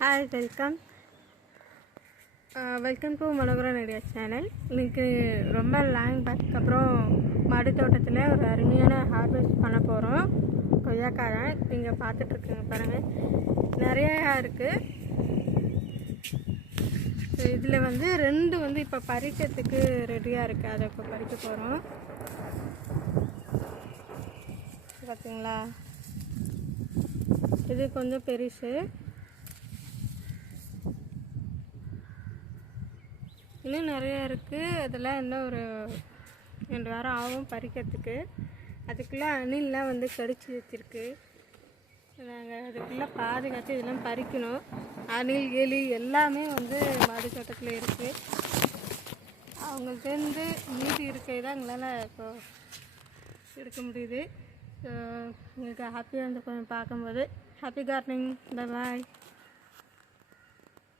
Hi welcome to Manoharan idea channel. இன்றைக்கி ரொம்ப long bag அப்புறம் மாடி தோட்டத்தில் ஒரு அருமையான ஹார்வெஸ்ட் பண்ண போகிறோம். கொய்யாக்காய் நீங்கள் பார்த்துட்ருக்குங்க பாருங்கள், நிறையா இருக்குது. இதில் ரெண்டு இப்போ பறிக்கிறதுக்கு ரெடியாக இருக்குது. அதை இப்போ பறிக்க போகிறோம். பார்த்தீங்களா, இது கொஞ்சம் பெருசு. இன்னும் நிறையா இருக்குது. அதெல்லாம் இன்னும் ஒரு 2 வாரம் ஆகும் பறிக்கிறதுக்கு. அதுக்குள்ளே அணில்லாம் கடிச்சு வச்சுருக்கு. நாங்கள் அதுக்குள்ளே பாதுகாத்து இதெல்லாம் பறிக்கணும். அணில் எலி எல்லாமே மாடி தோட்டத்தில் இருக்குது. அவங்கள்ட்டேருந்து மீதி இருக்கிறதான் எங்களால் இப்போ எடுக்க முடியுது. ஸோ உங்களுக்கு ஹாப்பியாக கொஞ்சம் பார்க்கும்போது ஹாப்பி கார்டனிங். பாய்.